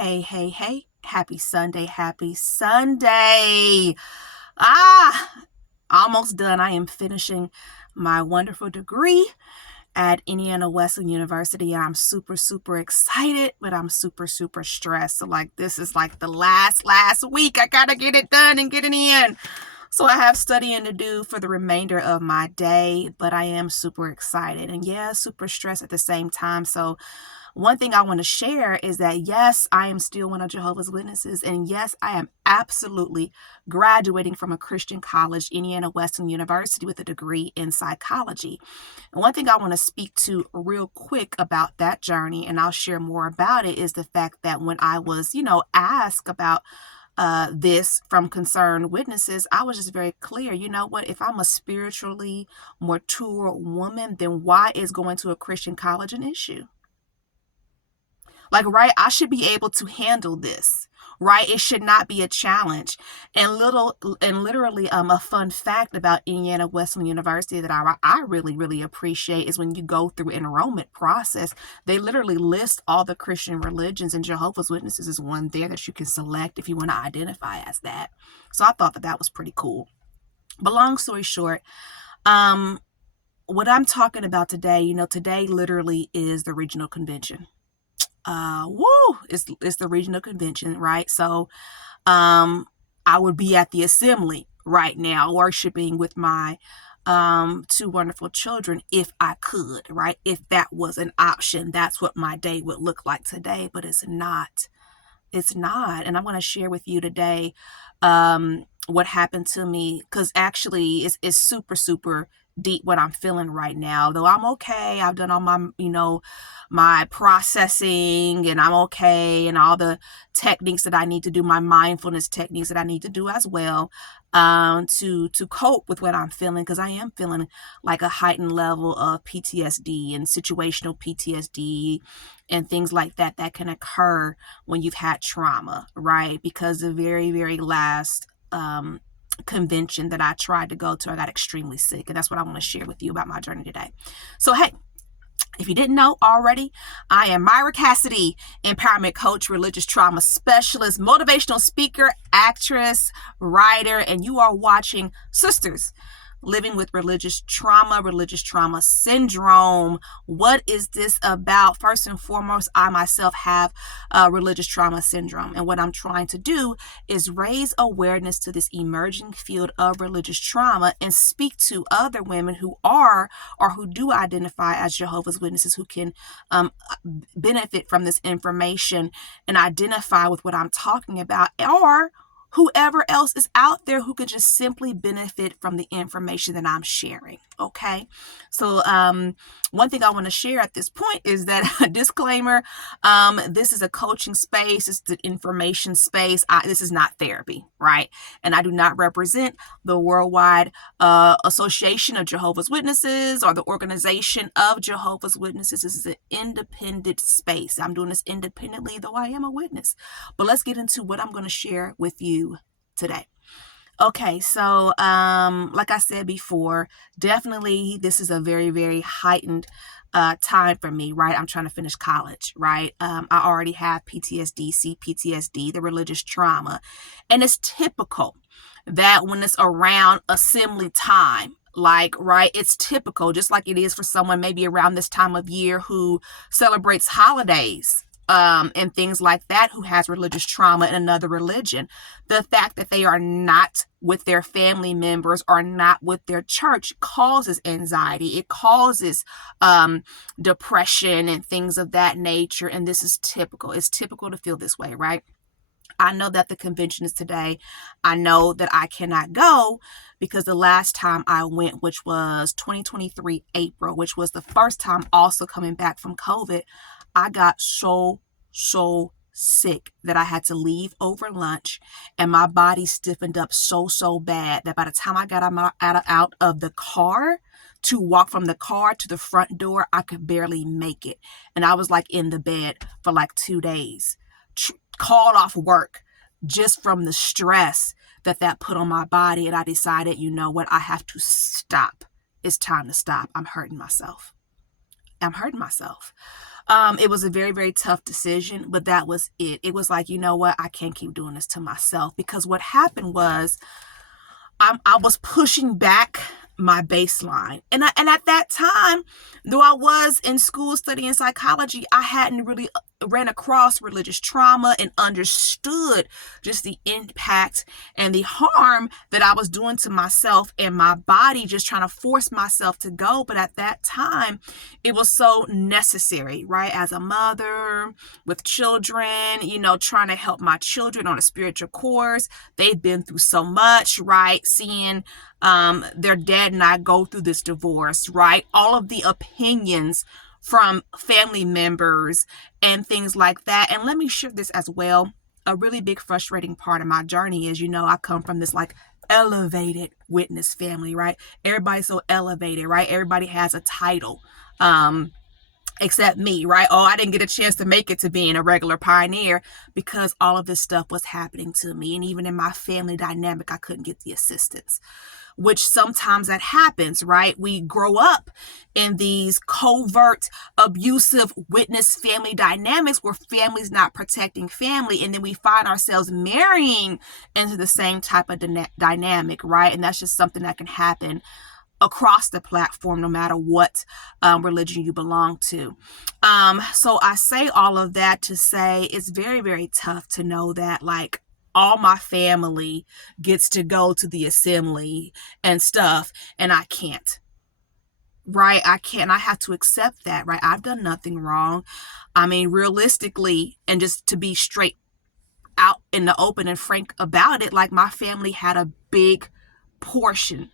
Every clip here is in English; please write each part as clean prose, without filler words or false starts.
Hey, hey, hey. Happy Sunday. Happy Sunday. Almost done. I am finishing my wonderful degree at Indiana Wesleyan University. I'm super, super excited, but I'm super, super stressed. So this is like the last week. I gotta get it done and get it in. So I have studying to do for the remainder of my day, but I am super excited and super stressed at the same time. So one thing I want to share is that yes, I am still one of Jehovah's Witnesses, and yes, I am absolutely graduating from a Christian college, Indiana Wesleyan University, with a degree in psychology. And one thing I want to speak to real quick about that journey, and I'll share more about it, is the fact that when I was, asked about this from concerned witnesses, I was just very clear. You know what? If I'm a spiritually mature woman, then why is going to a Christian college an issue? Right, I should be able to handle this. Right, it should not be a challenge. And literally, a fun fact about Indiana Wesleyan University that I really appreciate is when you go through enrollment process, they literally list all the Christian religions, and Jehovah's Witnesses is one there that you can select if you want to identify as that. So I thought that was pretty cool. But long story short, what I'm talking about today, today literally is the regional convention. It's the regional convention, right? So I would be at the assembly right now worshiping with my two wonderful children if I could, right? If that was an option, that's what my day would look like today, but it's not. It's not. And I'm going to share with you today what happened to me, because actually it's super, super deep what I'm feeling right now. Though I'm okay. I've done all my, my processing, and I'm okay, and all the techniques that I need to do, my mindfulness techniques that I need to do as well, to cope with what I'm feeling, because I am feeling like a heightened level of PTSD and situational PTSD and things like that can occur when you've had trauma, right? Because the very, very last convention that I tried to go to, I got extremely sick, and that's what I want to share with you about my journey today. So hey, if you didn't know already, I am Myra Cassidy, empowerment coach, religious trauma specialist, motivational speaker, actress, writer, and you are watching Sisters Living with religious trauma syndrome. What is this about? First and foremost, I myself have religious trauma syndrome. And what I'm trying to do is raise awareness to this emerging field of religious trauma and speak to other women who are or who do identify as Jehovah's Witnesses, who can benefit from this information and identify with what I'm talking about, or whoever else is out there who could just simply benefit from the information that I'm sharing. Okay. So, one thing I want to share at this point is that disclaimer, this is a coaching space. It's the information space. This is not therapy, right? And I do not represent the Worldwide Association of Jehovah's Witnesses or the Organization of Jehovah's Witnesses. This is an independent space. I'm doing this independently, though I am a witness. But let's get into what I'm going to share with you today. Okay, so like I said before, definitely this is a very, very heightened time for me, right? I'm trying to finish college, right? I already have PTSD, CPTSD, the religious trauma, and it's typical that when it's around assembly time, right, it's typical, just like it is for someone maybe around this time of year who celebrates holidays, and things like that, who has religious trauma in another religion. The fact that they are not with their family members or not with their church causes anxiety. It causes depression and things of that nature. And this is typical. It's typical to feel this way, right? I know that the convention is today. I know that I cannot go because the last time I went, which was 2023 April, which was the first time also coming back from COVID, I got so sick that I had to leave over lunch, and my body stiffened up so bad that by the time I got out of the car to walk from the car to the front door, I could barely make it. And I was in the bed for 2 days, called off work just from the stress that put on my body. And I decided, you know what, I have to stop. It's time to stop. I'm hurting myself. It was a very, very tough decision, but that was it. It was like, you know what? I can't keep doing this to myself, because what happened was I was pushing back my baseline. And at that time, though I was in school studying psychology, I hadn't really ran across religious trauma and understood just the impact and the harm that I was doing to myself and my body, just trying to force myself to go. But at that time, it was so necessary, right? As a mother with children, trying to help my children on a spiritual course. They've been through so much, right? Seeing their dad and I go through this divorce, right? All of the opinions from family members and things like that. And let me share this as well. A really big frustrating part of my journey is, I come from this like elevated witness family, right? Everybody's so elevated, right? Everybody has a title. Except me, right? Oh, I didn't get a chance to make it to being a regular pioneer because all of this stuff was happening to me. And even in my family dynamic, I couldn't get the assistance, which sometimes that happens, right? We grow up in these covert, abusive witness family dynamics where family's not protecting family. And then we find ourselves marrying into the same type of dynamic, right? And that's just something that can happen across the platform, no matter what religion you belong to. So I say all of that to say it's very, very tough to know that like all my family gets to go to the assembly and stuff, and I can't. Right? I can't. I have to accept that, right? I've done nothing wrong. I mean, realistically, and just to be straight out in the open and frank about it, like my family had a big portion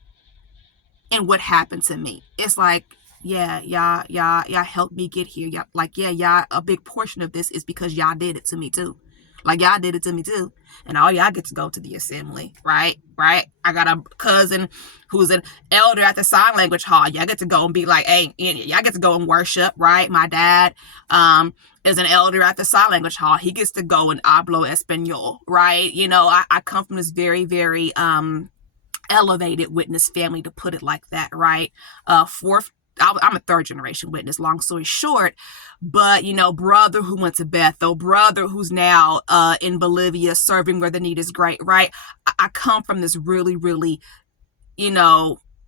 in what happened to me. It's like, yeah, y'all helped me get here. Y'all, a big portion of this is because y'all did it to me too. Like y'all did it to me too. And all y'all get to go to the assembly, right? Right? I got a cousin who's an elder at the sign language hall. Y'all get to go and be like, hey, y'all get to go and worship, right? My dad is an elder at the sign language hall. He gets to go and hablo español, right? I come from this very, very elevated witness family, to put it like that, right? I'm a third generation witness, long story short, but brother who went to Bethel, brother who's now in Bolivia serving where the need is great, right? I come from this really, really,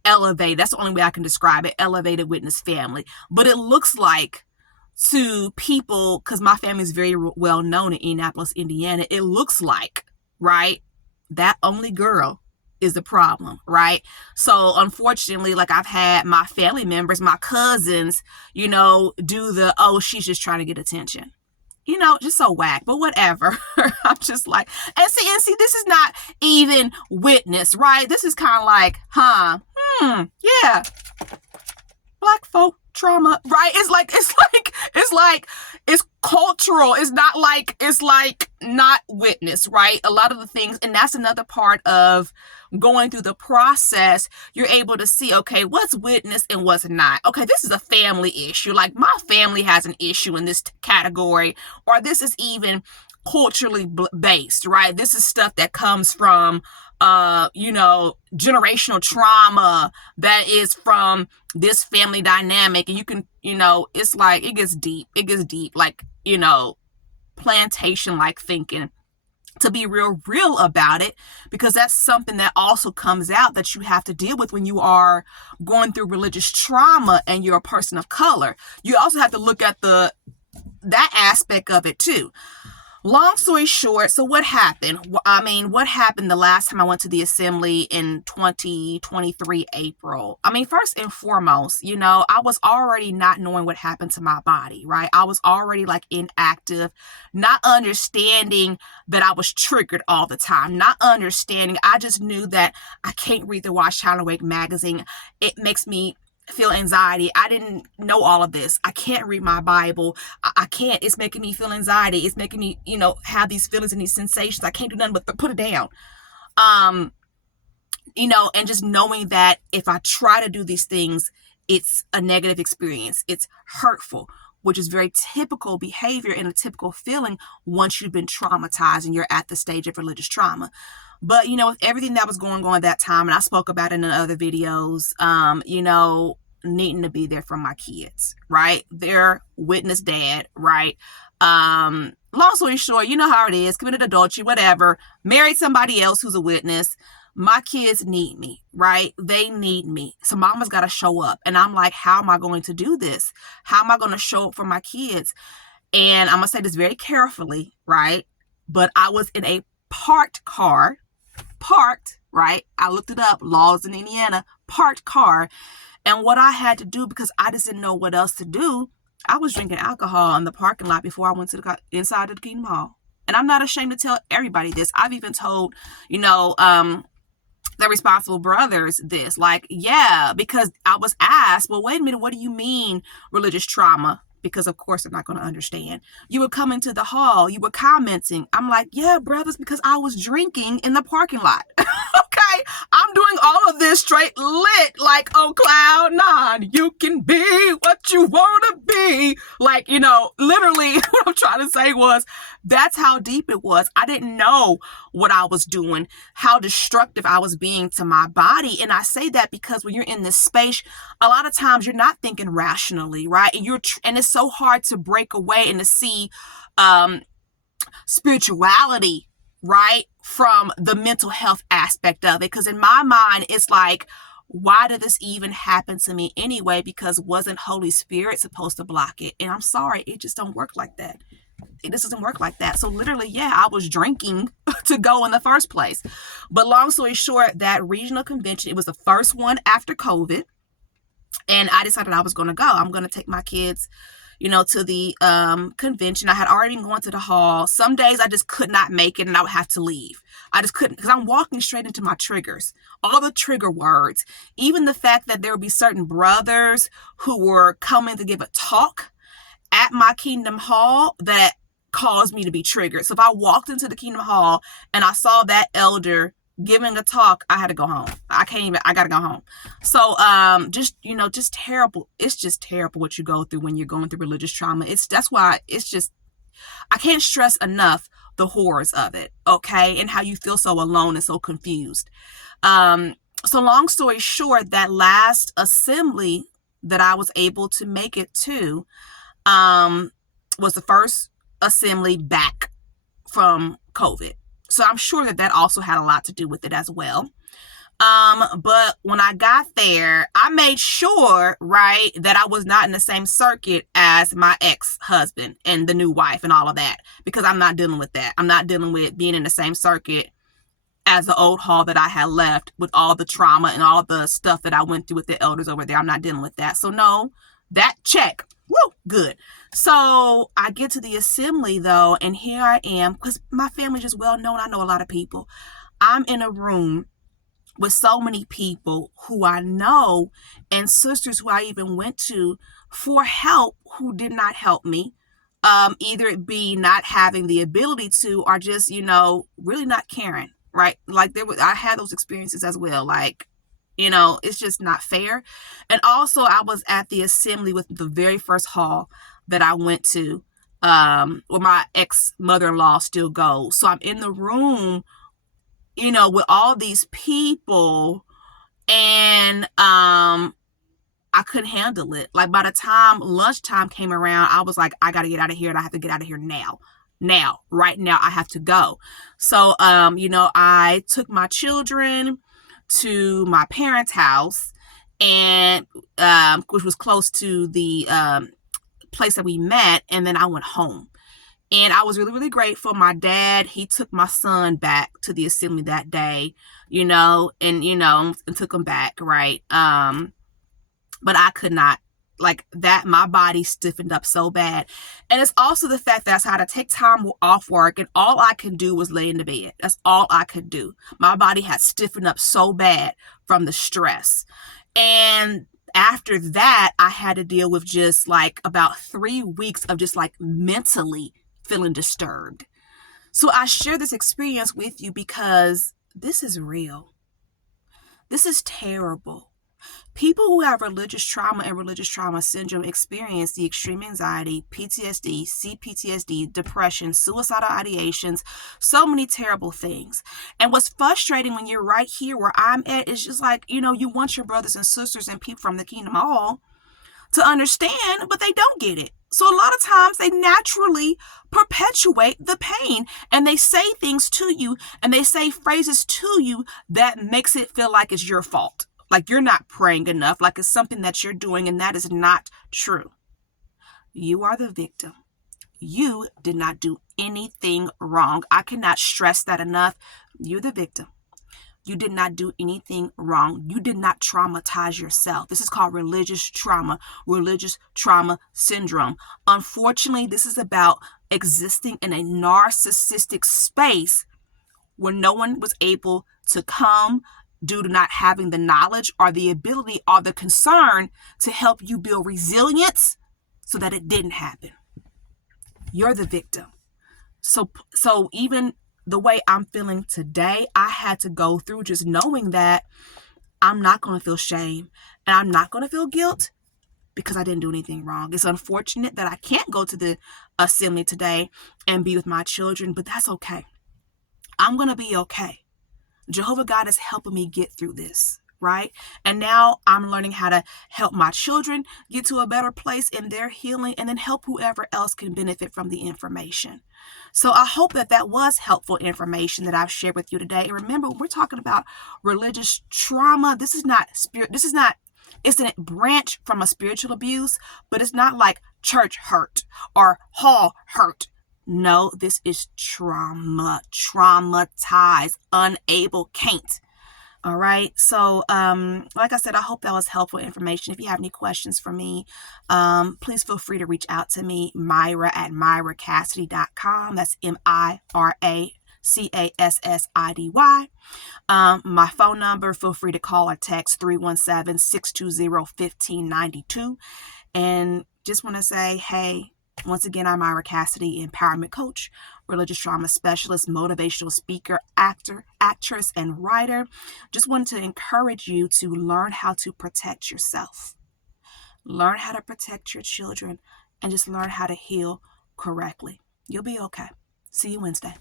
elevated, that's the only way I can describe it, elevated witness family. But it looks like to people, because my family is very well known in Indianapolis, Indiana, it looks like, right, that only girl is the problem, right? So unfortunately, like I've had my family members, my cousins, do the, oh, she's just trying to get attention. Just so whack, but whatever. I'm just like, and see, this is not even witness, right? This is kind of like, yeah, Black folk trauma, right? It's cultural. It's not witness, right? A lot of the things, and that's another part of going through the process. You're able to see, okay, what's witness and what's not. Okay, this is a family issue. Like my family has an issue in this category, or this is even culturally based, right? This is stuff that comes from generational trauma that is from this family dynamic. And you can, it's like, it gets deep, like, plantation like thinking, to be real about it, because that's something that also comes out that you have to deal with when you are going through religious trauma and you're a person of color. You also have to look at that aspect of it too. Long story short, so what happened? What happened the last time I went to the assembly in 2023 April? First and foremost, I was already not knowing what happened to my body, right? I was already like inactive, not understanding that I was triggered all the time, not understanding. I just knew that I can't read the Watch Child Awake magazine. It makes me feel anxiety. I didn't know all of this. I can't read my Bible. I can't. It's making me feel anxiety. It's making me, have these feelings and these sensations. I can't do nothing but put it down. And just knowing that if I try to do these things, it's a negative experience. It's hurtful, which is very typical behavior and a typical feeling once you've been traumatized and you're at the stage of religious trauma. But, with everything that was going on at that time, and I spoke about it in other videos, needing to be there for my kids, right? They're witness dad, right? Long story short, you know how it is, committed adultery, whatever, married somebody else who's a witness. My kids need me, right? They need me. So mama's got to show up. And I'm like, how am I going to do this? How am I going to show up for my kids? And I'm going to say this very carefully, right? But I was in a parked car, right? I looked it up, laws in Indiana, parked car. And what I had to do, because I just didn't know what else to do, I was drinking alcohol in the parking lot before I went to the inside of the Kingdom Hall. And I'm not ashamed to tell everybody this. I've even told, the responsible brothers this, like, yeah, because I was asked, well, wait a minute, what do you mean religious trauma? Because of course they're not going to understand. You were coming to the hall, you were commenting. I'm like, yeah, brothers, because I was drinking in the parking lot. Okay, I'm doing all of this straight lit, like on cloud nine. You can be what you want to be. Like, literally what I'm trying to say was, that's how deep it was. I didn't know what I was doing, how destructive I was being to my body. And I say that because when you're in this space, a lot of times you're not thinking rationally, right? And it's so hard to break away and to see spirituality, right, from the mental health aspect of it. Because in my mind, it's like, why did this even happen to me anyway? Because wasn't Holy Spirit supposed to block it? And I'm sorry, it just don't work like that. It just doesn't work like that. So literally, yeah, I was drinking to go in the first place. But long story short, that regional convention, it was the first one after COVID. And I decided I was going to go. I'm going to take my kids, to the convention. I had already been going to the hall. Some days I just could not make it and I would have to leave. I just couldn't, because I'm walking straight into my triggers, all the trigger words, even the fact that there would be certain brothers who were coming to give a talk at my Kingdom Hall that caused me to be triggered. So if I walked into the Kingdom Hall and I saw that elder giving a talk, I had to go home. I gotta go home. So, just terrible. It's just terrible what you go through when you're going through religious trauma. That's why I can't stress enough the horrors of it. Okay. And how you feel so alone and so confused. So long story short, that last assembly that I was able to make it to, was the first assembly back from COVID. So I'm sure that also had a lot to do with it as well. But when I got there, I made sure, right, that I was not in the same circuit as my ex-husband and the new wife and all of that, because I'm not dealing with that. I'm not dealing with being in the same circuit as the old hall that I had left with all the trauma and all the stuff that I went through with the elders over there. I'm not dealing with that. So no, that check. Woo, good. So I get to the assembly though, and here I am, because my family is well known. I know a lot of people. I'm in a room with so many people who I know and sisters who I even went to for help who did not help me. Either it be not having the ability to, or just, really not caring, right? Like I had those experiences as well. Like, it's just not fair. And also I was at the assembly with the very first hall that I went to, where my ex-mother-in-law still goes. So I'm in the room, with all these people, and I couldn't handle it. Like by the time lunchtime came around, I was like, I got to get out of here, and I have to get out of here now. Right now, I have to go. So, I took my children to my parents' house, and which was close to the place that we met, and then I went home. And I was really, really grateful. My dad, he took my son back to the assembly that day, and took him back, right? But I could not, like that, my body stiffened up so bad. And it's also the fact that I had to take time off work, and all I could do was lay in the bed. That's all I could do. My body had stiffened up so bad from the stress. And after that, I had to deal with just like about 3 weeks of just like mentally feeling disturbed. So I share this experience with you because this is real. This is terrible. People who have religious trauma and religious trauma syndrome experience the extreme anxiety, PTSD, CPTSD, depression, suicidal ideations, so many terrible things. And what's frustrating when you're right here where I'm at is just like, you want your brothers and sisters and people from the kingdom all to understand, but they don't get it. So a lot of times they naturally perpetuate the pain, and they say things to you and they say phrases to you that makes it feel like it's your fault. Like you're not praying enough, like it's something that you're doing, and that is not true. You are the victim. You did not do anything wrong. I cannot stress that enough. You're the victim. You did not do anything wrong. You did not traumatize yourself. This is called religious trauma syndrome. Unfortunately, this is about existing in a narcissistic space where no one was able to come due to not having the knowledge or the ability or the concern to help you build resilience so that it didn't happen. You're the victim. So even the way I'm feeling today, I had to go through just knowing that I'm not going to feel shame and I'm not going to feel guilt because I didn't do anything wrong. It's unfortunate that I can't go to the assembly today and be with my children, but that's okay. I'm going to be okay. Jehovah God is helping me get through this, right? And now I'm learning how to help my children get to a better place in their healing and then help whoever else can benefit from the information. So I hope that was helpful information that I've shared with you today. And remember, we're talking about religious trauma. This is not spirit. It's a branch from a spiritual abuse, but it's not like church hurt or hall hurt. No, this is trauma, traumatized, unable, can't. All right. So, like I said, I hope that was helpful information. If you have any questions for me, please feel free to reach out to me, Myra at MyraCassidy.com. That's MyraCassidy. My phone number, feel free to call or text 317-620-1592. And just want to say, hey, once again, I'm Myra Cassidy, empowerment coach, religious trauma specialist, motivational speaker, actor, actress, and writer. Just wanted to encourage you to learn how to protect yourself, learn how to protect your children, and just learn how to heal correctly. You'll be okay. See you Wednesday.